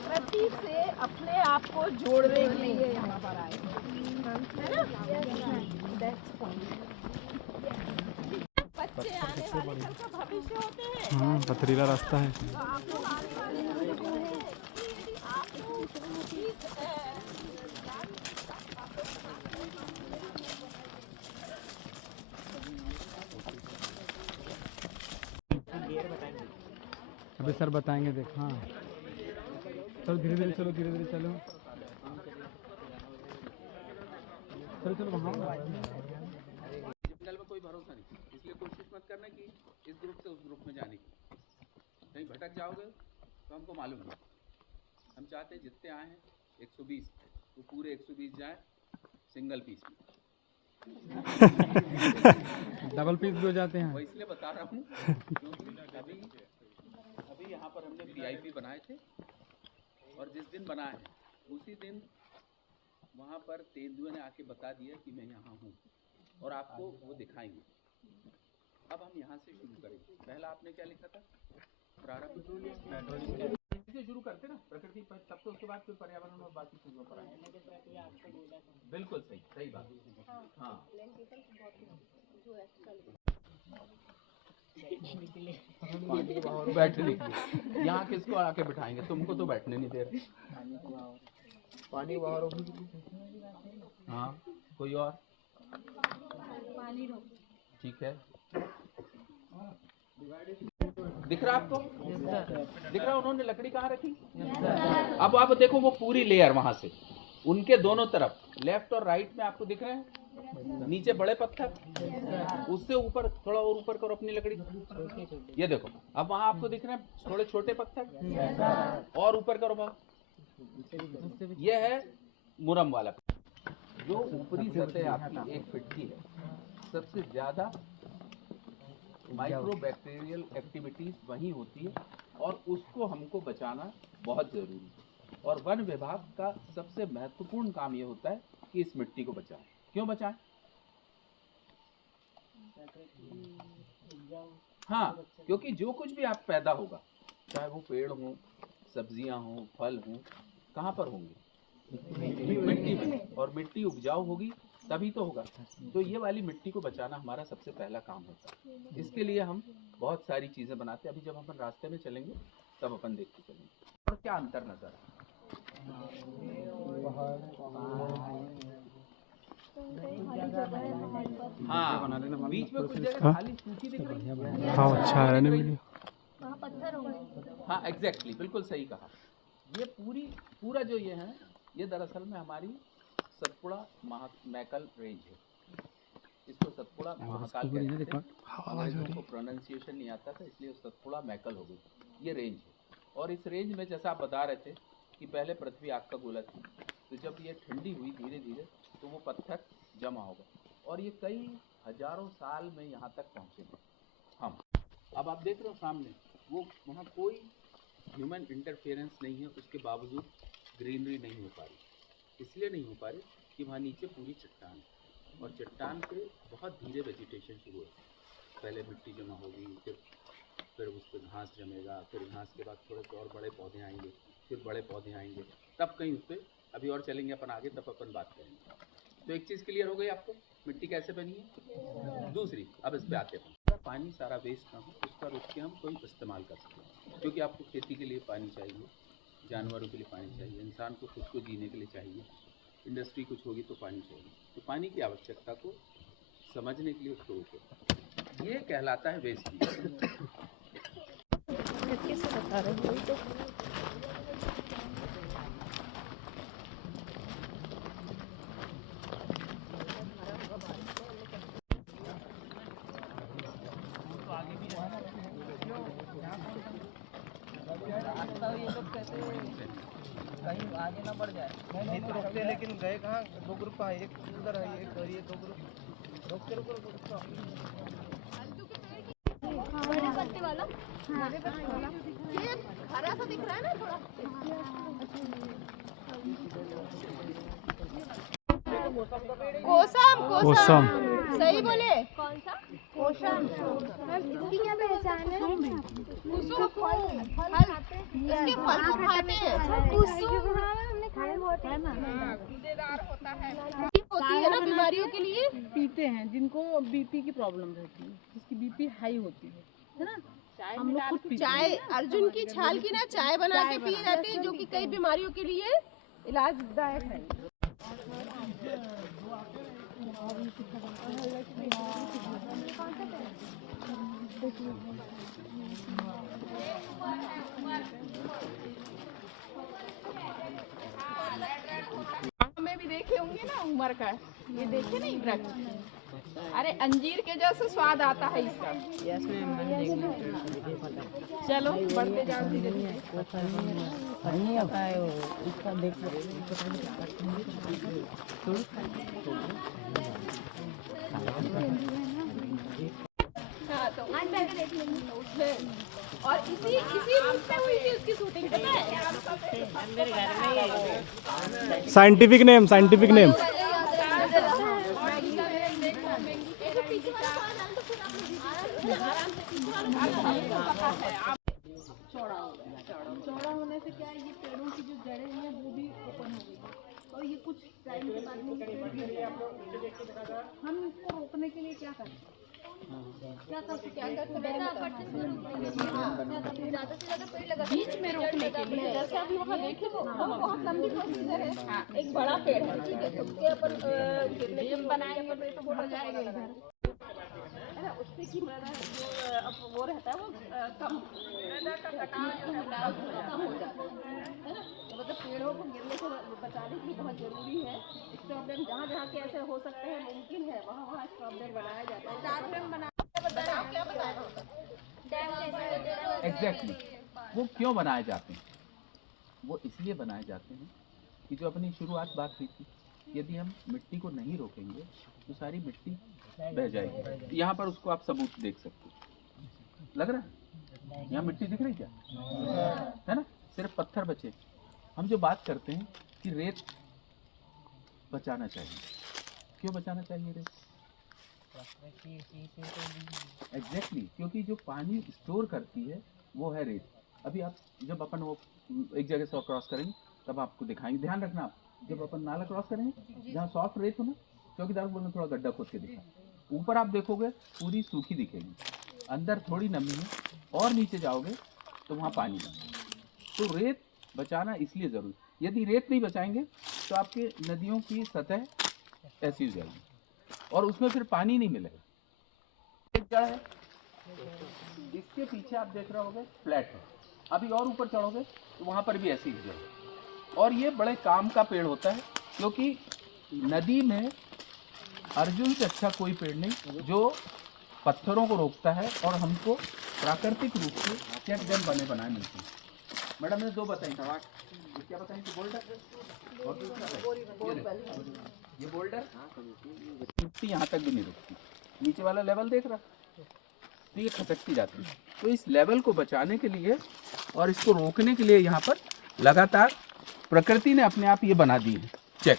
प्रकृति से अपने आप को जोड़ने के लिए यहाँ पर आए है ना। बच्चे आने वाले कल का भविष्य होते हैं। हाँ, पथरीला रास्ता है। तो आप लोग आने वाले भविष्य हैं कि यदि आपको अभी सर बताएंगे। देख, हाँ चलो धीरे धीरे चलो, धीरे धीरे चलो, चलो चलो वहाँ। जंगल में कोई भरोसा नहीं, इसलिए कोशिश मत करना कि इस ग्रुप से उस ग्रुप में जाने की। कहीं भटक जाओगे तो हमको मालूम है। हम चाहते हैं जितने आए हैं 120 तो पूरे 120 जाए सिंगल पीस में। डबल पीस भी हो जाते हैं। वो इसलिए बता रहा हूँ क्योंकि अभी यहाँ पर हमने VIP बनाए थे और जिस दिन बनाए हैं उसी दिन वहाँ पर तेंदुए ने आके बता दिया कि मैं यहाँ हूँ और आपको वो दिखाएंगे। अब हम यहाँ से शुरू करेंगे। पहला आपने क्या लिखा था? प्रारंभ से शुरू करते ना प्रकृति पर, तब तो उसके बाद फिर पर्यावरण और बाकी चीजों पर आए। बिल्कुल सही, सही बात। हाँ बैठने यहाँ किसको आके बिठाएंगे? तुमको तो बैठने नहीं दे रहे। पानी बाहर। हाँ कोई और? ठीक है, दिख रहा आपको? दिख रहा उन्होंने लकड़ी कहाँ रखी? अब आप देखो वो पूरी लेयर वहां से उनके दोनों तरफ लेफ्ट और राइट में आपको दिख रहे हैं। नीचे बड़े पत्थर, उससे ऊपर थोड़ा और ऊपर करो अपनी लकड़ी। ये देखो अब वहां आपको दिख रहे हैं थोड़े छोटे पत्थर, और ऊपर करो वहां। ये है मुरम वाला। जो ऊपरी सतह आपकी एक फीट की है, सबसे ज्यादा माइक्रोबैक्टीरियल एक्टिविटीज वहीं होती है और उसको हमको बचाना बहुत जरूरी है। और वन विभाग का सबसे महत्वपूर्ण काम ये होता है कि इस मिट्टी को बचाएं। क्यों बचाएं? हाँ, क्योंकि जो कुछ भी आप पैदा होगा, चाहे वो पेड़ हो, सब्जियां हो, फल हो, कहाँ पर होंगे? मिट्टी में। और मिट्टी उपजाऊ होगी तभी तो होगा। तो ये वाली मिट्टी को बचाना हमारा सबसे पहला काम होता है। इसके लिए हम बहुत सारी चीजें बनाते हैं। अभी जब अपन रास्ते में चलेंगे तब अपन देखते चलेंगे। और क्या अंतर नजर है? हाँ, बीच में कुछ जगह खाली सूखी दिख रही है। हाँ अच्छा है ना वीडियो। वहाँ पत्थर होंगे। हाँ एग्जैक्टली, बिल्कुल सही कहा। ये पूरा जो ये है, ये दरअसल में हमारी सतपुड़ा मैकल रेंज है। इसको सतपुड़ा महाकाल कहते हैं। अंग्रेजों को प्रोनाउंसिएशन नहीं आता था, इसलिए सतपुड़ा मैकल हो गई। ये रेंज है। और इस रेंज में जैसा आप बता रहे थे कि पहले पृथ्वी आग का गोला थी, तो जब ये ठंडी हुई धीरे धीरे तो वो पत्थर जमा होगा और ये कई हजारों साल में यहाँ तक पहुँचे हम। अब आप देख रहे हो सामने वो, वहाँ कोई ह्यूमन इंटरफेरेंस नहीं है, उसके बावजूद ग्रीनरी नहीं हो पा रही। इसलिए नहीं हो पा रही कि वहाँ नीचे पूरी चट्टान है और चट्टान पे बहुत धीरे वेजिटेशन शुरू होगी। पहले मिट्टी जमा होगी, फिर उस पर घास जमेगा, फिर घास के बाद थोड़े से और बड़े पौधे आएंगे, फिर बड़े पौधे आएंगे, तब कहीं उस पर अभी और चलेंगे अपन आगे, तब अपन बात करेंगे। तो एक चीज़ क्लियर हो गई आपको, मिट्टी कैसे बनी है। दूसरी, अब इस पर आते हैं। पानी सारा वेस्ट ना हो, उसका रुक के हम कोई इस्तेमाल कर सकते हैं। क्योंकि आपको खेती के लिए पानी चाहिए, जानवरों के लिए पानी चाहिए, इंसान को खुद को जीने के लिए चाहिए, इंडस्ट्री कुछ होगी तो पानी चाहिए। तो पानी की आवश्यकता को समझने के लिए उसको रोको। ये कहलाता है वेस्ट। कैसे बता रहे हो? तो कहीं आगे ना बढ़ जाए। नहीं तो रुकते, लेकिन गए कहाँ? दो ग्रुप है, एक उधर है, एक और ये दो ग्रुप रोकते रुको। बड़े पत्ते वाला, बड़े पत्ते वाला ये हरा सा दिख रहा है ना थोड़ा। कोसम, कोसम सही बोले। कौन सा? पोषण इसकी क्या पहचान है? इसके फल को खाते हैं। हमने खाए बहुत है ना, गूदेदार होता है, होती है ना बीमारियों के लिए पीते हैं जिनको बीपी की प्रॉब्लम रहती है, जिसकी बीपी हाई होती है ना, हम लोग खुद पीते हैं। चाय अर्जुन की छाल की ना चाय बना के पिए जाते हैं, जो कि कई बीमारियों के लिए इलाजदायक है। में भी देखे होंगे ना उमर का, ये देखे नहीं वृक्ष, अरे अंजीर के जैसे स्वाद आता है इसका। चलो बढ़ते जाओ धीरे धीरे। हाँ तो आज बैठ के देख लेंगे उसमें, और इसी रूम पे हुई थी उसकी शूटिंग, पता है मेरे घर में। Scientific name, scientific name. चौड़ा होने से क्या है, ये पेड़ों की जो जड़ें हैं वो भी ओपन हो गई, और ये कुछ टाइम के बाद में पेड़ गिर गया। हम इसको रोकने के लिए क्या करें? बीच में रोकने के लिए जैसे अभी वहाँ देखे तो बहुत लंबी प्रोसीजर है। एक बड़ा पेड़ है, ठीक है, उसके अपन गिरने बनाएंगे तो बोला जाएगा इधर है ना, उससे की जो अब वो रहता है वो कम का कटाव जो है वो कम हो जाता है ना। तो मतलब पेड़ों को गिरने से बचाने के लिए बहुत जरूरी है। स्ट्रॉबेरी जहाँ जहाँ के ऐसे हो सकते हैं, मुमकिन है वहाँ वहाँ स्ट्रॉबेरी बनाया जाता है। एग्जैक्टली वो क्यों बनाए जाते हैं? वो इसलिए बनाए जाते हैं कि जो अपनी शुरुआत बात हुई थी, यदि हम मिट्टी को नहीं रोकेंगे तो सारी मिट्टी बह जाएगी। यहाँ पर उसको आप सबूत देख सकते हो, लग रहा है यहाँ मिट्टी दिख रही क्या है ना, सिर्फ पत्थर बचे। हम जो बात करते हैं कि रेत बचाना चाहिए, क्यों बचाना चाहिए रेत? एग्जैक्टली क्योंकि जो पानी स्टोर करती है वो है रेत। अभी आप जब अपन वो एक जगह से क्रॉस करेंगे तब आपको दिखाएंगे, ध्यान रखना आप जब अपन नाला क्रॉस करेंगे जहाँ सॉफ्ट रेत हो ना, चौकीदार बोलना थोड़ा गड्ढा खोद के दिखा, ऊपर आप देखोगे पूरी सूखी दिखेगी, अंदर थोड़ी नमी है, और नीचे जाओगे तो वहाँ पानी है। तो रेत बचाना इसलिए ज़रूरी, यदि रेत नहीं बचाएंगे तो आपके नदियों की सतह ऐसी हो जाएगी और उसमें फिर पानी नहीं मिलेगा। एक जड़ है, इसके पीछे आप देख रहे होगे फ्लैट है, अभी और ऊपर चढ़ोगे तो वहाँ पर भी ऐसी जड़ है। और ये बड़े काम का पेड़ होता है, क्योंकि नदी में अर्जुन से अच्छा कोई पेड़ नहीं जो पत्थरों को रोकता है और हमको प्राकृतिक रूप से चेक डैम बनाए मिलते हैं। मैडम ने दो बताई था, क्या बताई थी? बोल्डर और दूसरा ये बोल्डर मिट्टी यहाँ तक भी नहीं रुकती, नीचे वाला लेवल देख रहा तो ये खटकती जाती है। तो इस लेवल को बचाने के लिए और इसको रोकने के लिए यहाँ पर लगातार प्रकृति ने अपने आप ये बना दी है चेक,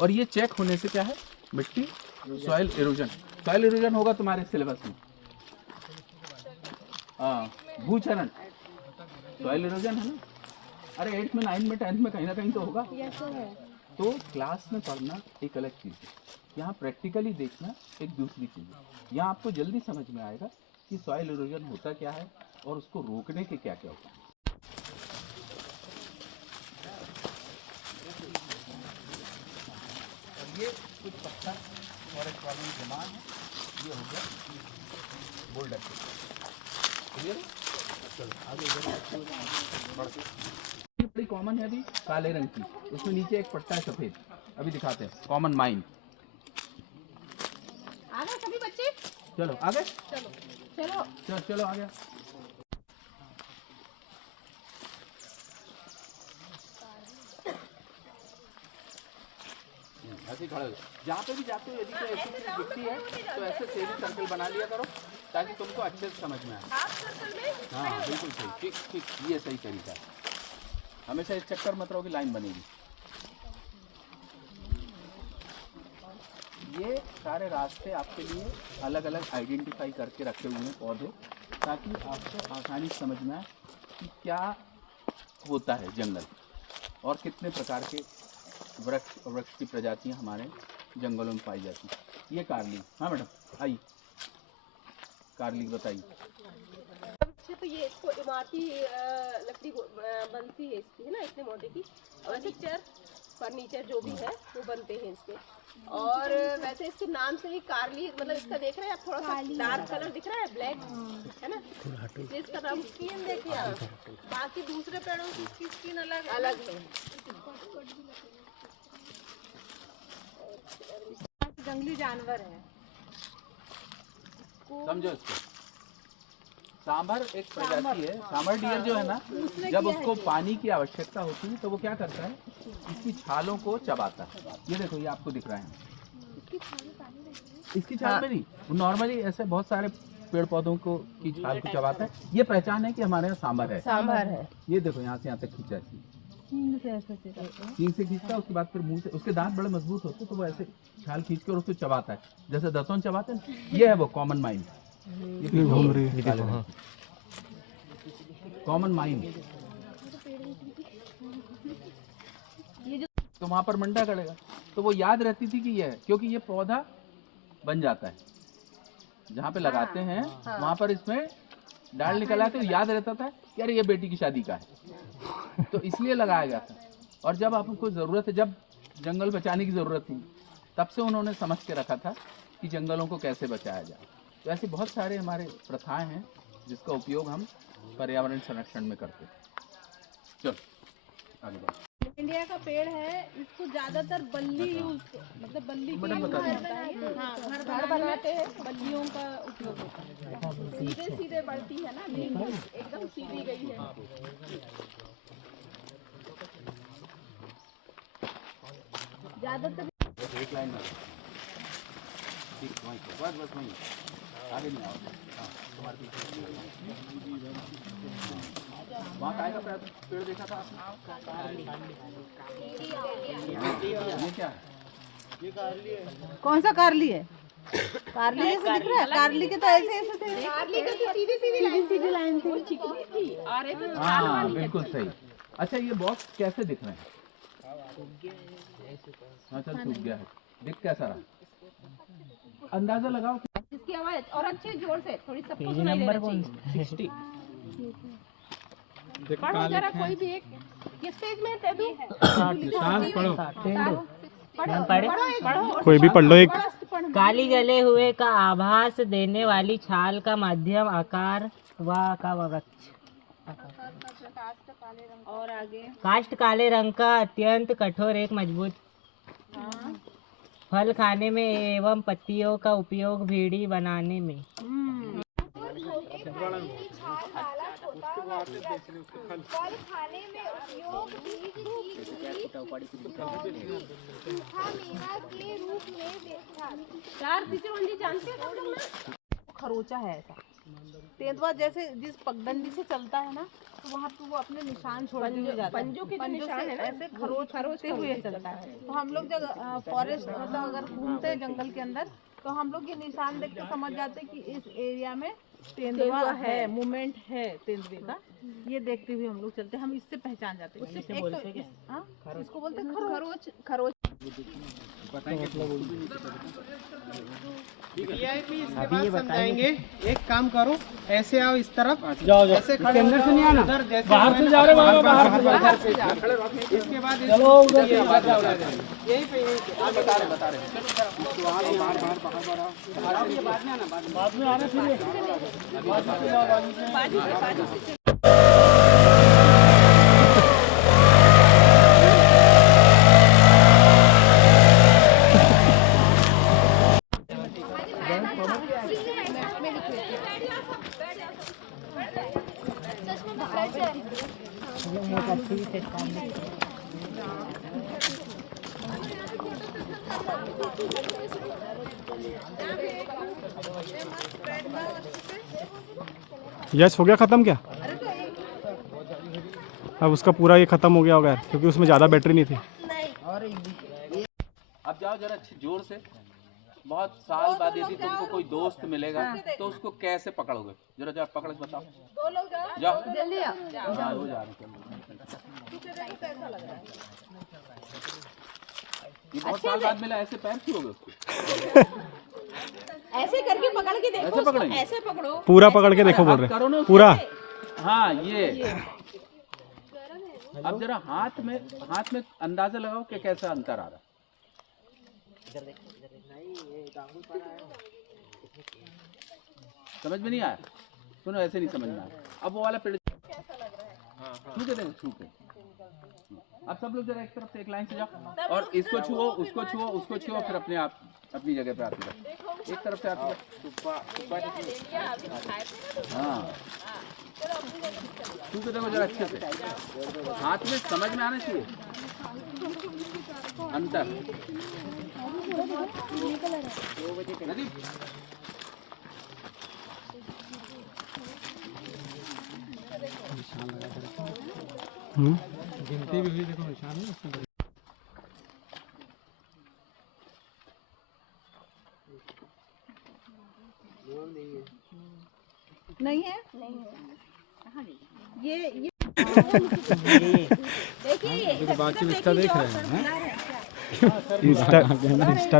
और ये चेक होने से क्या है, मिट्टी सॉइल इरोजन होगा तुम्हारे सिलेबस में, हाँ भूचरण सॉइल इरोजन है ना, अरे 8th में 9th में 10th में कहीं ना कहीं तो होगा। तो क्लास में पढ़ना एक अलग चीज़ है, यहाँ प्रैक्टिकली देखना एक दूसरी चीज़ है। यहाँ आपको जल्दी समझ में आएगा कि सॉइल इरोजन होता क्या है और उसको रोकने के क्या क्या होता है। ये कुछ पत्थर फॉरेस्ट वालों की जमा है, ये हो गया बोल्डर। क्लियर है? चलो आगे बढ़ते। बड़ी कॉमन है अभी काले रंग की, उसमें नीचे एक पट्टा है सफेद, अभी दिखाते हैं। Common mine. आ गए सभी बच्चे? चलो आगे, चलो चलो चलो चलो आगे। ऐसे खड़े हो, जहाँ पे भी जाते हो यदि कोई ऐसी चीज दिखती है तो ऐसे सेमी सर्कल बना लिया करो ताकि तुमको अच्छे से समझ में आए। हाँ बिल्कुल सही, ठीक ठीक, ये सही तरीका है। हमेशा इस चक्कर मत रहो कि लाइन बनेगी। ये सारे रास्ते आपके लिए अलग अलग आइडेंटिफाई करके रखे हुए हैं पौधे, ताकि आपको आसानी से समझ में आए कि क्या होता है जंगल और कितने प्रकार के वृक्ष की प्रजातियां हमारे जंगलों में पाई जाती हैं। ये कारली, हाँ मैडम आइए, कारली बताइए। अच्छा, तो ये इसको इमारती लकड़ी बनती है इसकी, है ना, इतने मोटे की। और वैसे चेयर फर्नीचर जो भी है वो बनते हैं इसके। और वैसे इसके नाम से ही कारली, मतलब इसका देख रहे हैं आप, थोड़ा सा डार्क कलर दिख रहा है, ब्लैक, है ना, इसका नाम स्किन देखिए आप। बाकी दूसरे पेड़ों की इसकी स्किन अलग अलग है। जंगली जानवर है, समझो इसको। सांभर एक प्रजाति है, सांभर डियर जो है ना, जब उसको पानी की आवश्यकता होती है तो वो क्या करता है, इसकी छालों को चबाता है। ये देखो, ये आपको दिख रहा है, इसकी छाल में नहीं, वो नॉर्मली ऐसे बहुत सारे पेड़ पौधों को की छाल को चबाता है। ये पहचान है कि हमारे यहाँ सांभर है। सांभर है। ये देखो, यहाँ से यहाँ तक खींचा है, सींग से खींचता है, उसके बाद फिर मुंह से, उसके दांत बड़े मजबूत होते हैं तो वो ऐसे छाल खींच के और उसको चबाता है, जैसे दांतों चबाते हैं। ये है वो कॉमन माइंड, ये घूम रही है कॉमन माइंड। तो वहां पर मंडा करेगा तो वो याद रहती थी कि ये है, क्योंकि ये पौधा बन जाता है जहाँ पे लगाते हैं, वहां पर इसमें डाल निकला तो याद रहता था कि अरे ये बेटी की शादी का है, तो इसलिए लगाया गया था। और जब आपको ज़रूरत है, जब जंगल बचाने की ज़रूरत थी, तब से उन्होंने समझ के रखा था कि जंगलों को कैसे बचाया जाए। तो ऐसे बहुत सारे हमारे प्रथाएं हैं जिसका उपयोग हम पर्यावरण संरक्षण में करते हैं। चलो आगे बढ़ो। इंडिया का पेड़ है, इसको ज्यादातर बल्ली यूज, मतलब बल्ली के घर बनाते हैं, बल्लियों का उपयोग होता है। सीधे सीधे बढ़ती है ना, एकदम सीधी गई है। ज्यादातर एक लाइन में ठीक, बस वहीं, आगे नहीं आओ। हाँ, तुम्हारे पीछे वहाँ काय का पेड़ देखा था आपने? ये क्या है? ये कारली है। कौन सा कारली है? कारली जैसे दिख रहा है, कारली के तो ऐसे थे। कारली का तो सीधी लाइन थी, चिकनी थी, और एक हाँ बिल्कुल सही। अच्छा, ये बॉक्स कैसे दिख रहे हैं? अच्छा, सूख गया है, दिख कैसा रहा? अंदाजा लगाओ। इसकी आवाज और अच्छे जोर से थोड़ी सबको सुनाई देना चाहिए। 60। पढ़ो जरा कोई भी एक, किस पेज में है? पढ़ो, कोई भी पढ़ लो एक। काली जले हुए का आभास देने वाली छाल का मध्यम आकार का वृक्ष, और आगे काष्ठ काले रंग का, अत्यंत कठोर, एक मजबूत फल खाने में एवं पत्तियों का उपयोग बीड़ी बनाने में। फल खाने में उपयोग, सूखा मेवा के रूप में देखा। चार चीजें जानते हो? खरोचा है ऐसा, तेंदुआ जैसे जिस पगडंडी से चलता है ना, तो वहाँ पे वो अपने निशान छोड़ते हुए जाता है। पंजों के जो निशान है ना, ऐसे खरोचते हुए चलता है। तो हम लोग जब फॉरेस्ट, मतलब अगर घूमते हैं जंगल के अंदर, तो हम लोग ये निशान देख के समझ जाते हैं कि इस एरिया में तेंदुआ है, मूवमेंट है तेंदुए का। ये देखते हुए हम लोग चलते हैं, हम इससे पहचान जाते हैं। इसको बोलते हैं खरोच। खरोच। इसके बाद समझाएंगे। एक काम करो, ऐसे आओ इस तरफ, जाओ ऐसे खड़े अंदर से नहीं आना, उधर जैसे बाहर से जा रहे बाबा, बाहर से इसके बाद चलो उधर यहीं पे आप बता रहे बाद में आना फिर यस हो गया ख़त्म क्या? अब उसका पूरा ये ख़त्म हो गया होगा क्योंकि उसमें ज़्यादा बैटरी नहीं थी। अब जाओ जरा जोर से, बहुत साल बाद यदि तुमको कोई दोस्त मिलेगा तो उसको कैसे पकड़ोगे? जरा जरा पकड़ के बताओ। 2 लोग जाओ, जाओ। जल्दी आओ। हाँ, वो जा रहे हैं। ये बहुत साल बाद मिला, ऐसे पैर छुओगे उसको? ऐसे करके पकड़ के देखो ऐसे उसको, पकड़ेंगे? ऐसे पकड़ो। पूरा पकड़ के देखो बोल हाथ रहे करो ना उसको। पूरा। हाँ, ये अब जरा हाथ में अंदाजा लगाओ कि कैसा अंतर आ रहा है। समझ में नहीं आया? सुनो, ऐसे नहीं समझ में आया। अब वो वाला पेड़ छू के देखो, छू के। अब सब लोग जरा एक तरफ से एक लाइन से जाओ और इसको छुओ, उसको छुओ, उसको छुओ, फिर अपने आप अपनी जगह पे आती है। एक तरफ से आती है। हाँ, छू के देखो जरा अच्छे से। हाथ में समझ में आना चाहिए अंतर। नदी गिनती भी हुई, देखो निशान है उसमें। नहीं है? ये देखो बाकी विस्टा देख रहे हैं।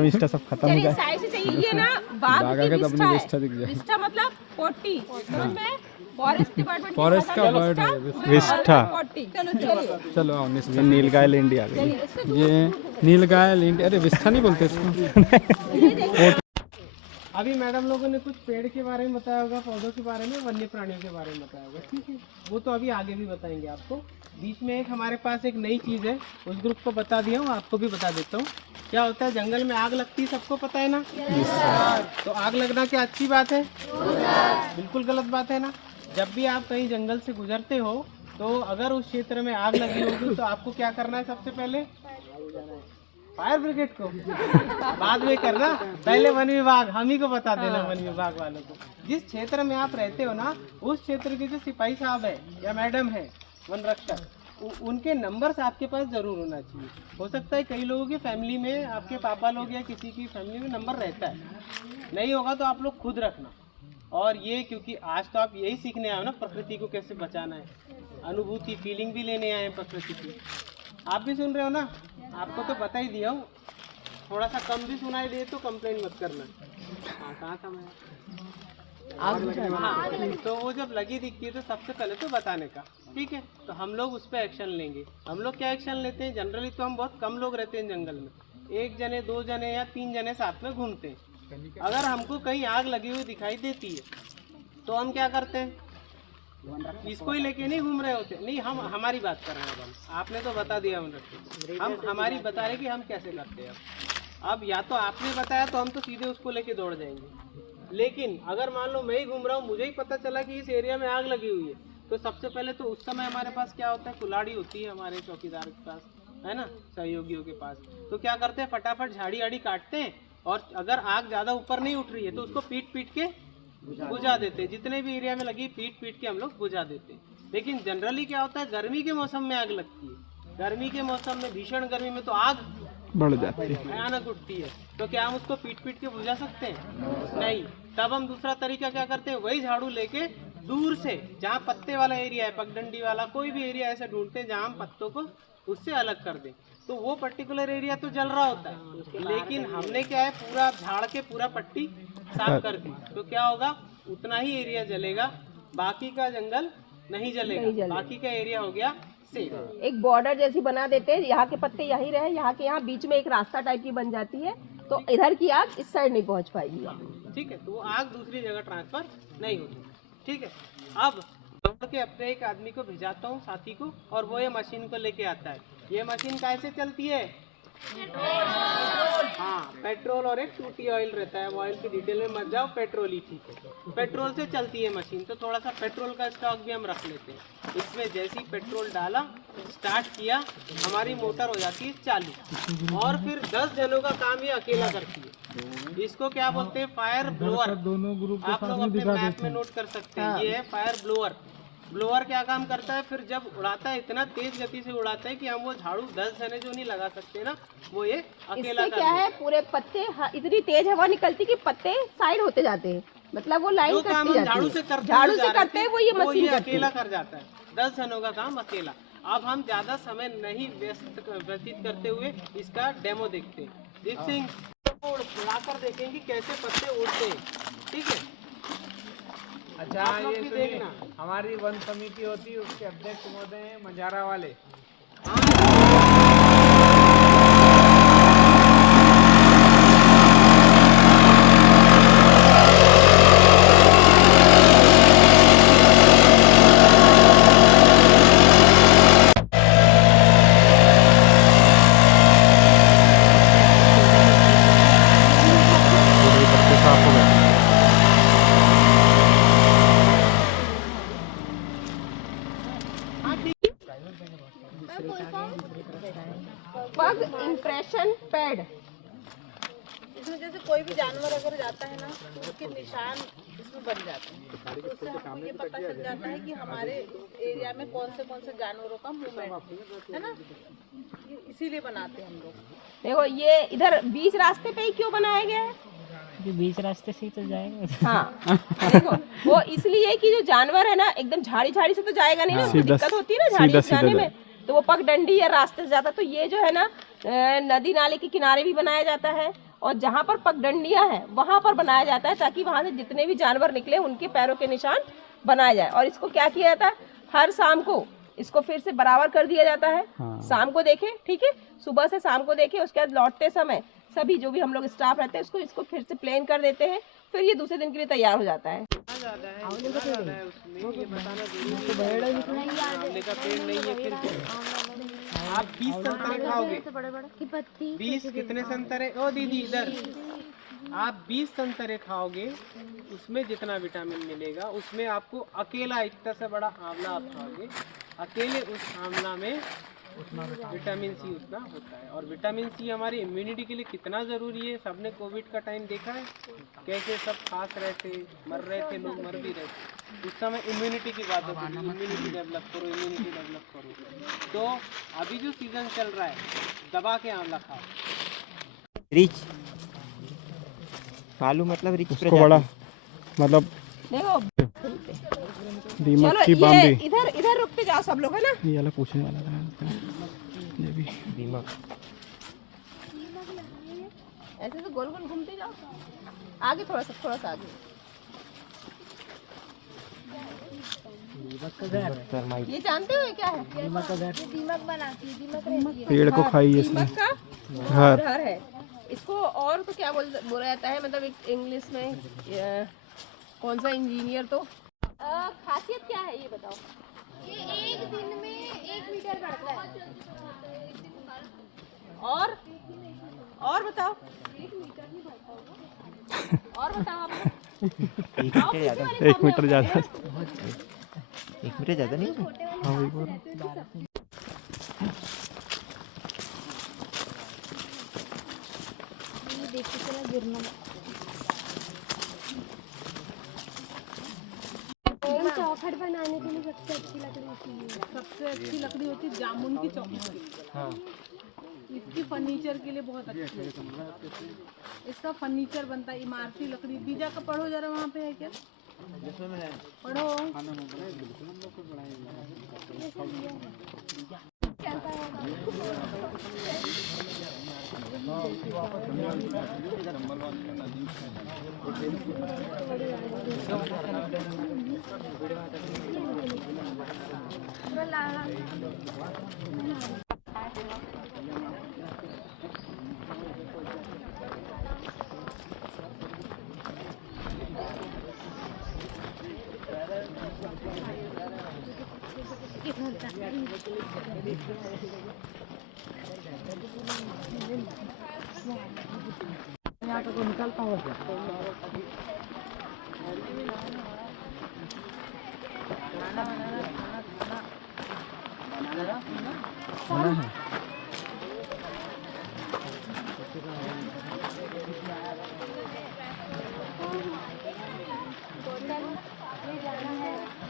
इंस्टा सब खत्म हो चलिए साइड से चाहिए। ये ना बाघ बाघ आगे की तो अपनी विष्ठा विष्ठा है। दिख जाए। विष्ठा मतलब 40, समझ में? फॉरेस्ट डिपार्टमेंट फॉरेस्ट का वर्ड है विष्ठा। 40। चलो चलिए। चलो आओ, ये नीलगाय इंडिया आ गई। ये नीलगाय इंडिया, अरे विष्ठा नहीं बोलते इसको। अभी मैडम लोगों ने कुछ पेड़ के बारे में बताया होगा, पौधों के बारे में, वन्य प्राणियों के बारे में बताया होगा, ठीक है? वो तो अभी आगे भी बताएंगे आपको। बीच में एक हमारे पास एक नई चीज़ है, उस ग्रुप को बता दिया हूँ, आपको भी बता देता हूँ। क्या होता है, जंगल में आग लगती है, सबको पता है ना? तो आग लगना क्या अच्छी बात है? बिल्कुल गलत बात है ना। जब भी आप कहीं जंगल से गुजरते हो तो अगर उस क्षेत्र में आग लगी होगी तो आपको क्या करना है? सबसे पहले फायर ब्रिगेड को बाद में करना, पहले वन विभाग, हम ही को बता देना, वन विभाग वालों को। जिस क्षेत्र में आप रहते हो ना, उस क्षेत्र के जो सिपाही साहब है या मैडम है, वन रक्षक, उनके नंबर्स आपके पास जरूर होना चाहिए। हो सकता है कई लोगों की फैमिली में, आपके पापा लोग या किसी की फैमिली में नंबर रहता है, नहीं होगा तो आप लोग खुद रखना। और ये क्योंकि आज तो आप यही सीखने आए हो ना, प्रकृति को कैसे बचाना है, अनुभूति फीलिंग भी लेने आए हैं प्रकृति की। आप भी सुन रहे हो ना, आपको तो बता ही दिया हूँ। थोड़ा सा कम भी सुनाई दे तो कंप्लेन मत करना। हाँ, कहाँ था मैं? हाँ, तो वो जब लगी दिखती है तो सबसे पहले तो बताने का, ठीक है? तो हम लोग उस पर एक्शन लेंगे। हम लोग क्या एक्शन लेते हैं? जनरली तो हम बहुत कम लोग रहते हैं जंगल में, 1 जने 2 जने या 3 जने साथ में घूमते हैं। अगर हमको कहीं आग लगी हुई दिखाई देती है तो हम क्या करते हैं? इसको ही लेके नहीं घूम रहे होते, नहीं, हम हमारी बात कर रहे हैं। हम आपने तो बता दिया, हम हमारी बता रहे कि हम कैसे करते हैं। अब या तो आपने बताया तो हम तो सीधे उसको लेके दौड़ जाएंगे, लेकिन अगर मान लो मैं ही घूम रहा हूँ, मुझे ही पता चला कि इस एरिया में आग लगी हुई है, तो सबसे पहले तो उस समय हमारे पास क्या होता है? कुल्हाड़ी होती है हमारे चौकीदार के पास, है ना, सहयोगियों के पास। तो क्या करते हैं? फटाफट झाड़ी आड़ी काटते हैं, और अगर आग ज़्यादा ऊपर नहीं उठ रही है तो उसको पीट पीट के बुझा देते हैं। जितने भी एरिया में लगी पीट पीट के हम लोग बुझा देते हैं। लेकिन जनरली क्या होता है? गर्मी के मौसम में आग लगती है। गर्मी के मौसम में, भीषण गर्मी में तो आग बढ़ जाती है, भयानक उठती है। तो क्या हम उसको पीट पीट के बुझा सकते हैं? नहीं। तब हम दूसरा तरीका क्या करते हैं? वही झाड़ू लेके दूर से, जहाँ पत्ते वाला एरिया है, पगडंडी वाला कोई भी एरिया ऐसे ढूंढते हैं जहाँ हम पत्तों को उससे अलग कर दें। तो वो पर्टिकुलर एरिया तो जल रहा होता है, लेकिन हमने क्या है, पूरा झाड़ के पूरा पट्टी साफ कर दी, तो क्या होगा? उतना ही एरिया जलेगा, बाकी का जंगल नहीं जलेगा। बाकी का एरिया हो गया सेफ। एक बॉर्डर जैसी बना देते हैं, यहाँ के पत्ते यहीं रहे, यहाँ के यहाँ बीच में एक रास्ता टाइप की बन जाती है, तो इधर की आग इस साइड नहीं पहुँच पाएगी। ठीक है, तो वो आग दूसरी जगह ट्रांसफर नहीं होती। ठीक है, अब दौड़ के अपने एक आदमी को भिजाता हूँ, साथी को, और वो ये मशीन को लेके आता है। ये मशीन कैसे चलती है? हाँ, पेट्रोल और एक टूटी ऑयल रहता है। ऑयल की डिटेल में मत जाओ, पेट्रोल ही ठीक है। पेट्रोल से चलती है मशीन, तो थोड़ा सा पेट्रोल का स्टॉक भी हम रख लेते हैं। इसमें जैसे ही पेट्रोल डाला, स्टार्ट किया, हमारी मोटर हो जाती है चालू, और फिर 10 जनों का काम ये अकेला करती है। इसको क्या बोलते हैं? Fire blower. दोनों ग्रुप आप लोग अपने मैप में नोट कर सकते हैं। ये है फायर ब्लोअर। ब्लोअर क्या काम करता है, फिर जब उड़ाता है इतना तेज गति से उड़ाता है कि हम वो झाड़ू 10 जने जो नहीं लगा सकते ना, वो ये अकेला इससे कर क्या लेता है, पूरे पत्ते इतनी तेज हवा निकलती कि पत्ते साइड होते जाते हैं, मतलब वो लाइन जो काम कटती हम जाती झाड़ू है। से करते झाड़ू जा से रहे करते थे, हैं वो ये मशीन करती अकेला है। कर जाता है, 10 जनों का काम अकेला। अब हम ज्यादा समय नहीं व्यतीत करते हुए इसका डेमो देखते हैं। दीप सिंह को उड़ाकर देखेंगे कैसे पत्ते उड़ते हैं, ठीक है। अच्छा आप लोग ये भी सुनिए, देखना। हमारी वन समिति होती है, उसके अध्यक्ष महोदय हैं मजारा वाले। पूरे पत्ते साफ हो गए। पग इम्प्रेशन पैड। इसमें जैसे कोई भी जानवर अगर जाता है ना तो उसके निशान इसमें बन जाते हैं, तो उससे हमको ये पता चल जाता है कि हमारे इस एरिया में कौन से जानवरों का मूवमेंट है ना, इसीलिए बनाते हैं हम लोग। देखो ये इधर बीच रास्ते पे ही क्यों बनाया गया है? जो बीच रास्ते से ही तो जाएंगे। हाँ देखो वो इसलिए कि जो जानवर है ना एकदम झाड़ी झाड़ी से तो जाएगा नहीं ना, उसको सीधा- दिक्कत होती है ना झाड़ी सीधा- से जाने सीधा में, तो वो पगडंडी या रास्ते से जाता है। तो ये जो है ना नदी नाले के किनारे भी बनाया जाता है, और जहाँ पर पगडंडियाँ हैं वहाँ पर बनाया जाता है, ताकि वहाँ से जितने भी जानवर निकले उनके पैरों के निशान बनाया जाए। और इसको क्या किया जाता है, हर शाम को इसको फिर से बराबर कर दिया जाता है। शाम को देखें, ठीक है, सुबह से शाम को देखें, उसके बाद लौटते समय सभी जो भी हम लोग स्टाफ रहते हैं इसको फिर से प्लेन कर देते हैं, फिर ये दूसरे दिन के लिए तैयार हो जाता है। ज्यादा है उसमें ये बताना जरूरी है। आंवले का पेड़ नहीं है, फिर आप 20 संतरे खाओगे, 20 कितने संतरे, ओ दीदी इधर, आप 20 संतरे खाओगे, उसमें जितना विटामिन मिलेगा उसमें आपको अकेला इतना सा बड़ा आंवला आप खाओगे, अकेले उस आंवला में विटामिन सी उतना होता है। और विटामिन सी हमारी इम्यूनिटी के लिए कितना ज़रूरी है, सबने कोविड का टाइम देखा है कैसे सब खांस रहे थे, मर रहे थे, लोग मर भी रहे थे। उस समय इम्यूनिटी की बात होती है, इम्यूनिटी डेवलप करो, इम्यूनिटी डेवलप करो। तो अभी जो सीज़न चल रहा है, दबा के आंवला खाओ। रिच आलू मतलब रिच उसको बड़ा मतलब देखो दीमक चलो की ये बाम्बी। इधर रुकते जाओ सब लोग, है ना। ये वाला पूछने वाला था ये भी। दीमक ऐसे तो गोल गोल घूमते जाओ, आगे थोड़ा सा आगे। ये जानते हो ये क्या है? दीमक बनाती है, दीमक रहती है। पेड़ को खाई इसने। दीमक का घर है इसको, और तो क्या बोला जाता है, मतलब एक इंग्लिश में कौन सा इंजीनियर, तो खासियत क्या है ये बताओ। ये एक दिन में 1 मीटर बढ़ता है। और बताओ, और बताओ आप लोग। 1 मीटर ज़्यादा, 1 मीटर ज़्यादा। 1 मीटर ज़्यादा नहीं है? हाँ वही बोल। देखते चला गिरना। चौखट बनाने के लिए सबसे अच्छी लकड़ी होती है। सबसे अच्छी लकड़ी होती है जामुन की चौखट, इसकी फर्नीचर के लिए बहुत अच्छी है। इसका फर्नीचर बनता है, इमारती लकड़ी। बीजा का पढ़ो जरा, वहाँ पे है क्या, पढ़ो।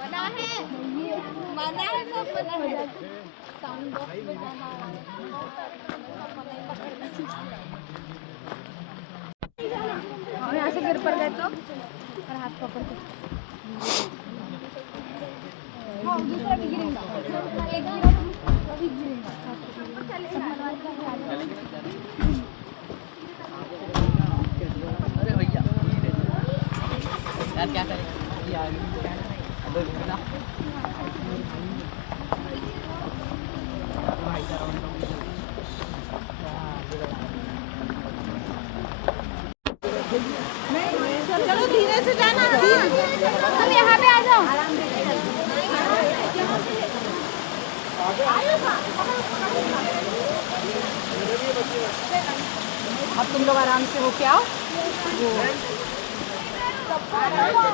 बना है हो जाती साउंड बॉक्स में जाना और यहाँ से गिर पर गए तो और हाथ पकड़ के हाँ दूसरा भी गिरेगा एक गिरा तो भी गिरेगा अरे भैया यार क्या करें चलो धीरे से जाना तुम यहाँ पे आ जाओ अब तुम लोग आराम से होके आओ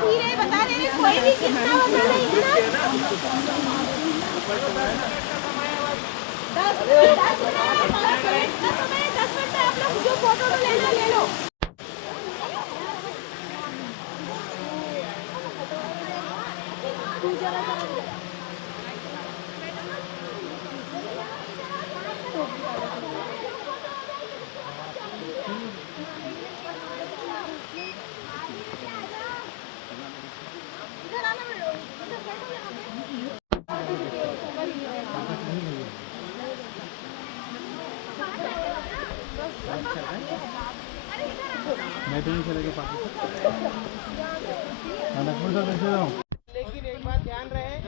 धीरे बता रहे कोई भी कितना बता रही है ना 10 मिनट आप लोग जो फोटो लेना ले लो मैं तो नहीं चलेगा पार्टी लेकिन एक बात ध्यान रहे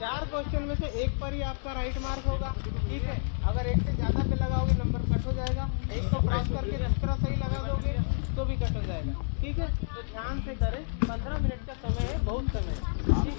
4 क्वेश्चन में से एक पर ही आपका राइट मार्क होगा, ठीक है। अगर एक से ज़्यादा पे लगाओगे नंबर कट हो जाएगा, एक को क्रॉस करके दूसरा सही लगा दोगे तो भी कट हो जाएगा, ठीक है। तो ध्यान से करें, 15 मिनट का समय है, बहुत समय है, ठीक।